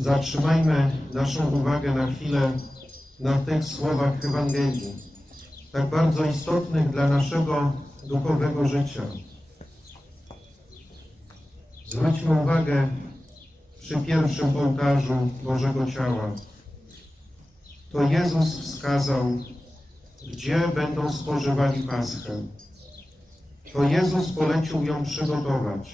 Zatrzymajmy naszą uwagę na chwilę na tych słowach Ewangelii, tak bardzo istotnych dla naszego duchowego życia. Zwróćmy uwagę przy pierwszym ołtarzu Bożego Ciała. To Jezus wskazał, gdzie będą spożywali Paschę. To Jezus polecił ją przygotować.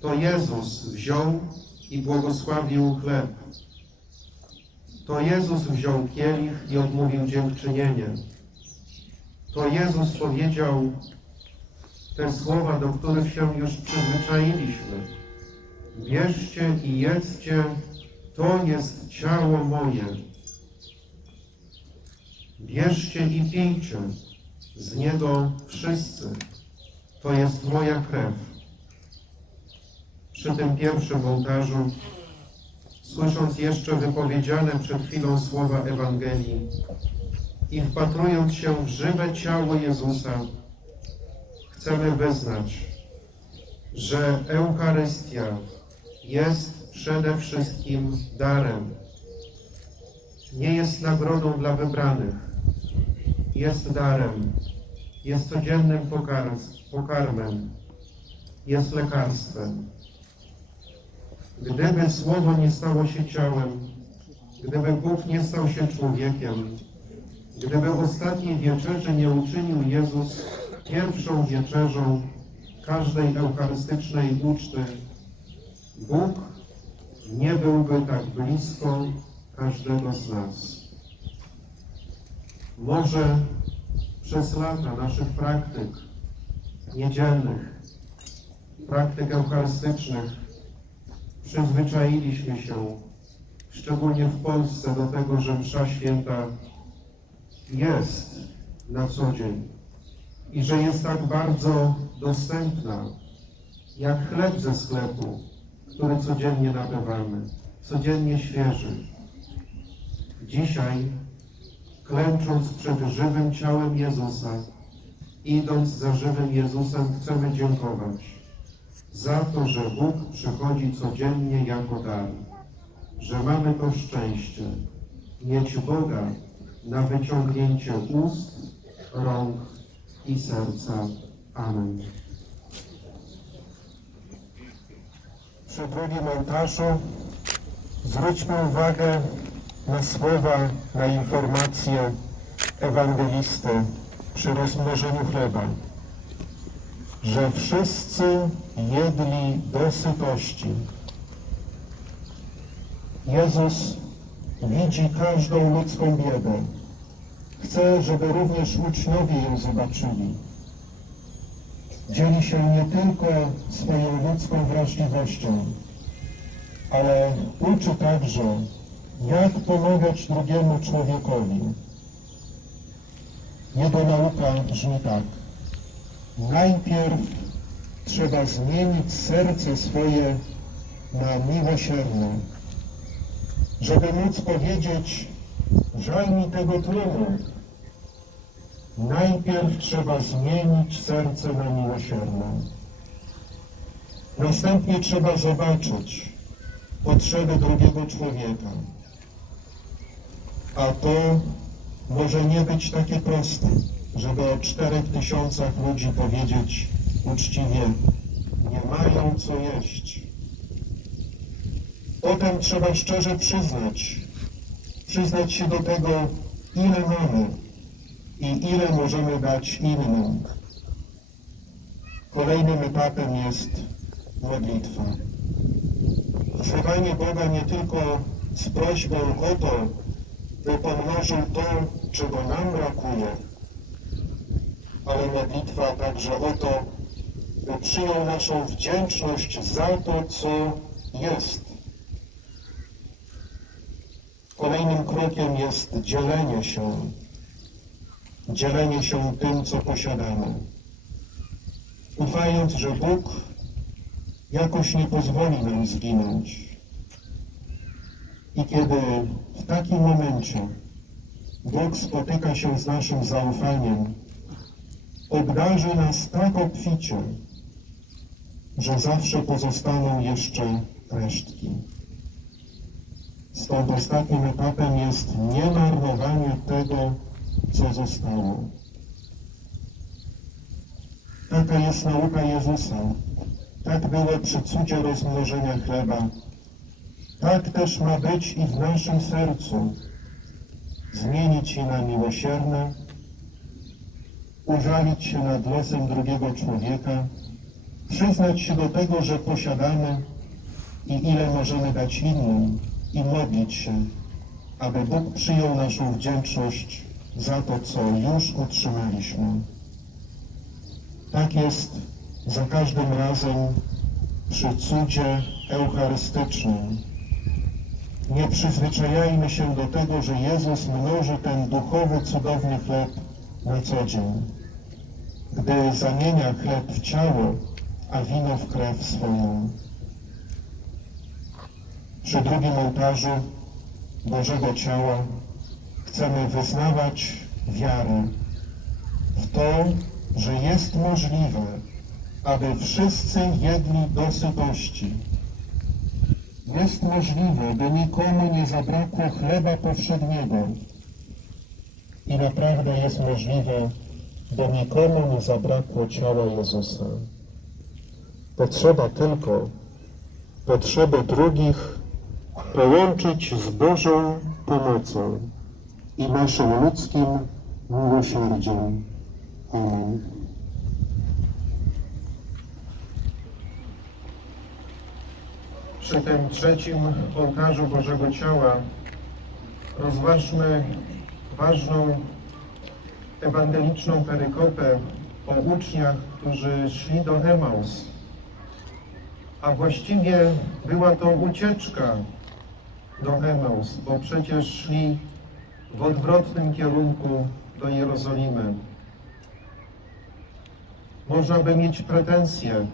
To Jezus wziął i błogosławił chleb. To Jezus wziął kielich i odmówił dziękczynienie. To Jezus powiedział te słowa, do których się już przyzwyczailiśmy. Bierzcie i jedzcie, to jest ciało moje. Bierzcie i pijcie, z niego wszyscy. To jest moja krew. Przy tym pierwszym ołtarzu, słysząc jeszcze wypowiedziane przed chwilą słowa Ewangelii i wpatrując się w żywe ciało Jezusa, chcemy wyznać, że Eucharystia jest przede wszystkim darem. Nie jest nagrodą dla wybranych. Jest darem. Jest codziennym pokar- pokarmem. Jest lekarstwem. Gdyby Słowo nie stało się ciałem, gdyby Bóg nie stał się człowiekiem, gdyby ostatniej wieczerzy nie uczynił Jezus pierwszą wieczerzą każdej eucharystycznej uczty, Bóg nie byłby tak blisko każdego z nas. Może przez lata naszych praktyk niedzielnych, praktyk eucharystycznych, przyzwyczailiśmy się, szczególnie w Polsce, do tego, że msza święta jest na co dzień i że jest tak bardzo dostępna, jak chleb ze sklepu, który codziennie nabywamy, codziennie świeży. Dzisiaj, klęcząc przed żywym ciałem Jezusa, idąc za żywym Jezusem, chcemy dziękować za to, że Bóg przychodzi codziennie jako dar, że mamy to szczęście mieć Boga na wyciągnięcie ust, rąk i serca. Amen. Przy drugim ołtarzu zwróćmy uwagę na słowa, na informacje ewangelisty przy rozmnożeniu chleba, że wszyscy jedli do sytości. Jezus widzi każdą ludzką biedę. Chce, żeby również uczniowie ją zobaczyli. Dzieli się nie tylko swoją ludzką wrażliwością, ale uczy także, jak pomagać drugiemu człowiekowi. Jego nauka brzmi tak. Najpierw trzeba zmienić serce swoje na miłosierne, żeby móc powiedzieć, żal mi tego tłumu. Najpierw trzeba zmienić serce na miłosierne. Następnie trzeba zobaczyć potrzeby drugiego człowieka. A to może nie być takie proste, żeby o czterech tysiącach ludzi powiedzieć uczciwie, nie mają co jeść. Potem trzeba szczerze przyznać, przyznać się do tego, ile mamy i ile możemy dać innym. Kolejnym etapem jest modlitwa. Wzywanie Boga nie tylko z prośbą o to, by pomnożył to, czego nam brakuje, ale modlitwa także o to, by przyjął naszą wdzięczność za to, co jest. Kolejnym krokiem jest dzielenie się, dzielenie się tym, co posiadamy, ufając, że Bóg jakoś nie pozwoli nam zginąć. I kiedy w takim momencie Bóg spotyka się z naszym zaufaniem, obdarzy nas tak obficie, że zawsze pozostaną jeszcze resztki. Stąd ostatnim etapem jest niemarnowanie tego, co zostało. Taka jest nauka Jezusa. Tak było przy cudzie rozmnożenia chleba. Tak też ma być i w naszym sercu. Zmienić je na miłosierne, użalić się nad losem drugiego człowieka, przyznać się do tego, że posiadamy i ile możemy dać innym i modlić się, aby Bóg przyjął naszą wdzięczność za to, co już otrzymaliśmy. Tak jest za każdym razem przy cudzie eucharystycznym. Nie przyzwyczajajmy się do tego, że Jezus mnoży ten duchowy, cudowny chleb na co dzień. Gdy zamienia chleb w ciało, a wino w krew swoją. Przy drugim ołtarzu Bożego Ciała chcemy wyznawać wiarę w to, że jest możliwe, aby wszyscy jedli do sytości. Jest możliwe, by nikomu nie zabrakło chleba powszedniego. I naprawdę jest możliwe, by nikomu nie zabrakło ciała Jezusa. Potrzeba tylko potrzeby drugich połączyć z Bożą pomocą i naszym ludzkim miłosierdziem. Amen. Przy tym trzecim ołtarzu Bożego Ciała rozważmy ważną ewangeliczną perykopę o uczniach, którzy szli do Emaus. A właściwie była to ucieczka do Emaus, bo przecież szli w odwrotnym kierunku do Jerozolimy. Można by mieć pretensje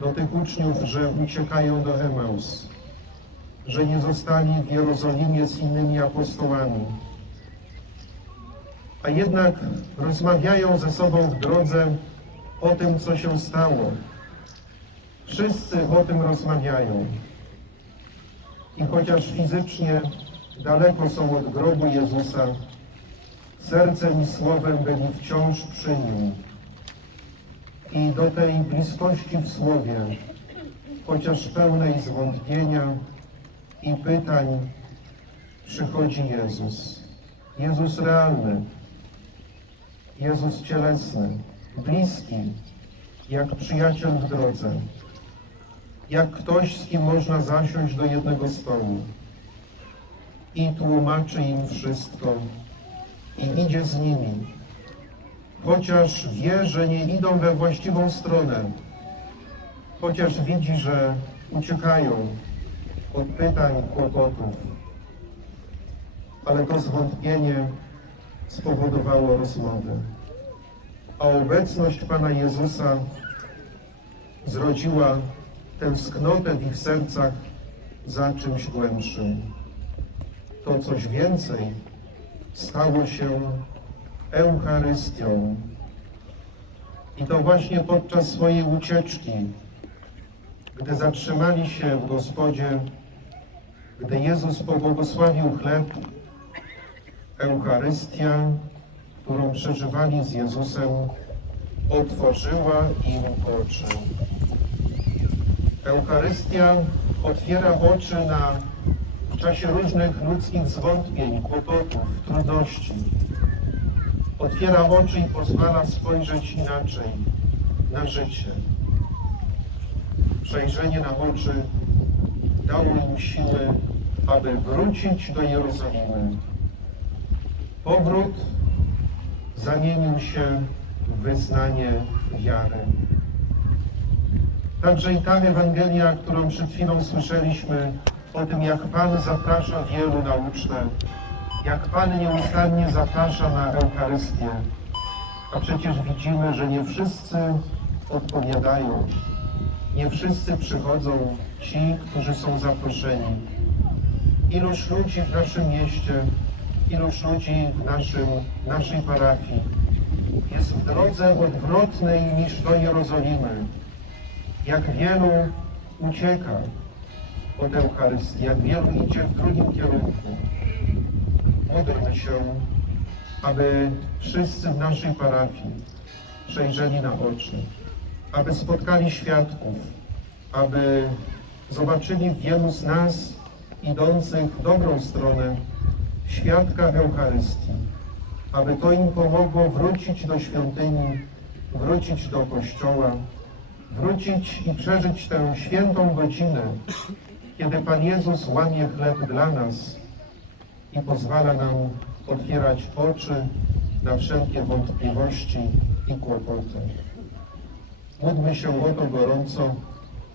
do tych uczniów, że uciekają do Emaus, że nie zostali w Jerozolimie z innymi apostołami. A jednak rozmawiają ze sobą w drodze o tym, co się stało. Wszyscy o tym rozmawiają. I chociaż fizycznie daleko są od grobu Jezusa, sercem i słowem byli wciąż przy Nim. I do tej bliskości w Słowie, chociaż pełnej zwątpienia i pytań, przychodzi Jezus. Jezus realny, Jezus cielesny, bliski, jak przyjaciel w drodze, jak ktoś, z kim można zasiąść do jednego stołu. I tłumaczy im wszystko. I idzie z nimi, chociaż wie, że nie idą we właściwą stronę, chociaż widzi, że uciekają od pytań, kłopotów, ale to zwątpienie spowodowało rozmowę. A obecność Pana Jezusa zrodziła tęsknotę w ich sercach za czymś głębszym. To coś więcej stało się Eucharystią. I to właśnie podczas swojej ucieczki, gdy zatrzymali się w gospodzie, gdy Jezus pobłogosławił chleb, Eucharystia, którą przeżywali z Jezusem, otworzyła im oczy. Eucharystia otwiera oczy na w czasie różnych ludzkich zwątpień, kłopotów, trudności. Otwiera oczy i pozwala spojrzeć inaczej na życie. Przejrzenie na oczy dało im siły, aby wrócić do Jerozolimy. Powrót zamienił się w wyznanie wiary. Także i ta Ewangelia, którą przed chwilą słyszeliśmy, o tym, jak Pan zaprasza wielu na ucztę, jak Pan nieustannie zaprasza na Eucharystię, a przecież widzimy, że nie wszyscy odpowiadają, nie wszyscy przychodzą, ci, którzy są zaproszeni. Iluż ludzi w naszym mieście, iluż ludzi w naszym, naszej parafii jest w drodze odwrotnej niż do Jerozolimy. Jak wielu ucieka, od Eucharystii, jak wielu idzie w drugim kierunku. Módlmy się, aby wszyscy w naszej parafii przejrzeli na oczy, aby spotkali świadków, aby zobaczyli wielu z nas idących w dobrą stronę świadka Eucharystii, aby to im pomogło wrócić do świątyni, wrócić do kościoła, wrócić i przeżyć tę świętą godzinę, kiedy Pan Jezus łamie chleb dla nas i pozwala nam otwierać oczy na wszelkie wątpliwości i kłopoty. Módlmy się o to gorąco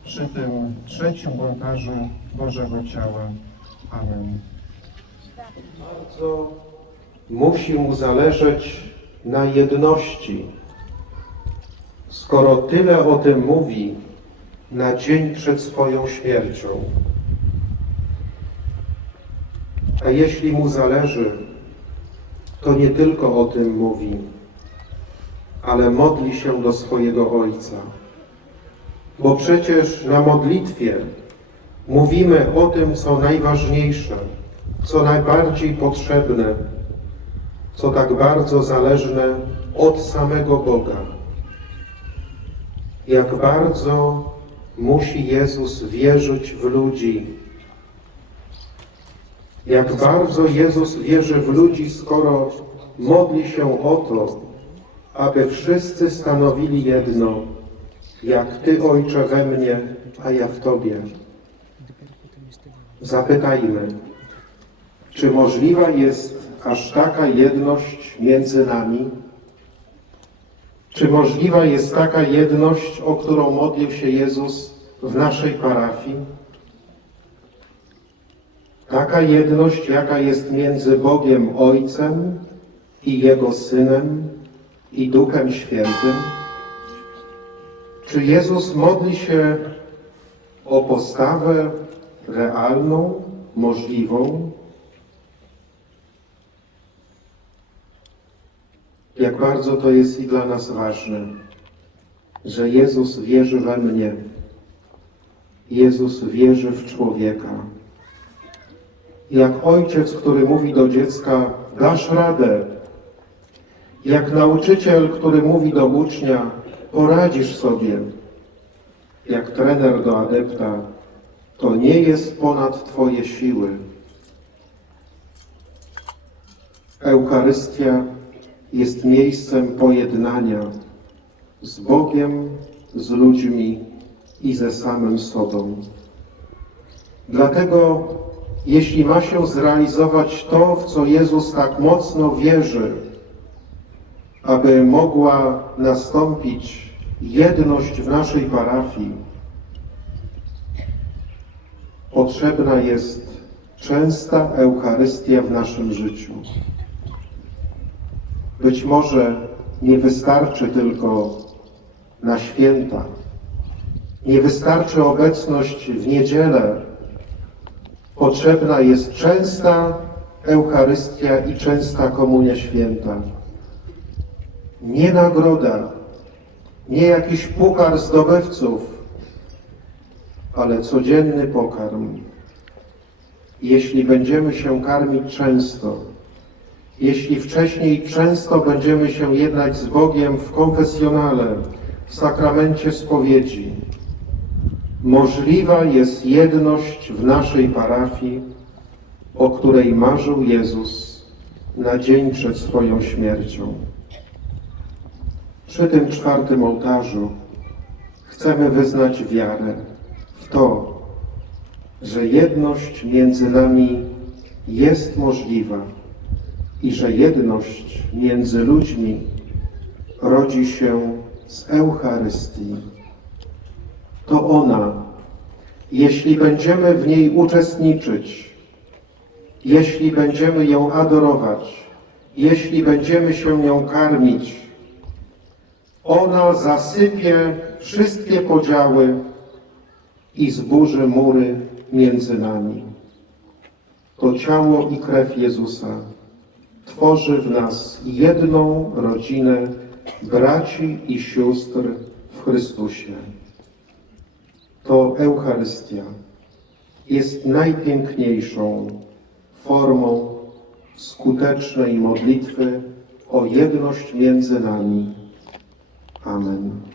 przy tym trzecim ołtarzu Bożego Ciała. Amen. Bardzo musi mu zależeć na jedności. Skoro tyle o tym mówi na dzień przed swoją śmiercią. A jeśli mu zależy, to nie tylko o tym mówi, ale modli się do swojego Ojca. Bo przecież na modlitwie mówimy o tym, co najważniejsze, co najbardziej potrzebne, co tak bardzo zależne od samego Boga. Jak bardzo musi Jezus wierzyć w ludzi. Jak bardzo Jezus wierzy w ludzi, skoro modli się o to, aby wszyscy stanowili jedno, jak Ty, Ojcze, we mnie, a ja w Tobie. Zapytajmy, czy możliwa jest aż taka jedność między nami? Czy możliwa jest taka jedność, o którą modlił się Jezus w naszej parafii? Taka jedność, jaka jest między Bogiem Ojcem i Jego Synem i Duchem Świętym? Czy Jezus modli się o postawę realną, możliwą? Jak bardzo to jest i dla nas ważne, że Jezus wierzy we mnie. Jezus wierzy w człowieka. Jak ojciec, który mówi do dziecka, dasz radę. Jak nauczyciel, który mówi do ucznia, poradzisz sobie. Jak trener do adepta, to nie jest ponad Twoje siły. Eucharystia jest miejscem pojednania z Bogiem, z ludźmi i ze samym sobą. Dlatego, jeśli ma się zrealizować to, w co Jezus tak mocno wierzy, aby mogła nastąpić jedność w naszej parafii, potrzebna jest częsta Eucharystia w naszym życiu. Być może nie wystarczy tylko na święta, nie wystarczy obecność w niedzielę. Potrzebna jest częsta Eucharystia i częsta Komunia Święta. Nie nagroda, nie jakiś puchar zdobywców, ale codzienny pokarm. Jeśli będziemy się karmić często, jeśli wcześniej często będziemy się jednać z Bogiem w konfesjonale, w sakramencie spowiedzi, możliwa jest jedność w naszej parafii, o której marzył Jezus na dzień przed swoją śmiercią. Przy tym czwartym ołtarzu chcemy wyznać wiarę w to, że jedność między nami jest możliwa i że jedność między ludźmi rodzi się z Eucharystii. To ona, jeśli będziemy w niej uczestniczyć, jeśli będziemy ją adorować, jeśli będziemy się nią karmić, ona zasypie wszystkie podziały i zburzy mury między nami. To ciało i krew Jezusa tworzy w nas jedną rodzinę braci i sióstr w Chrystusie. To Eucharystia jest najpiękniejszą formą skutecznej modlitwy o jedność między nami. Amen.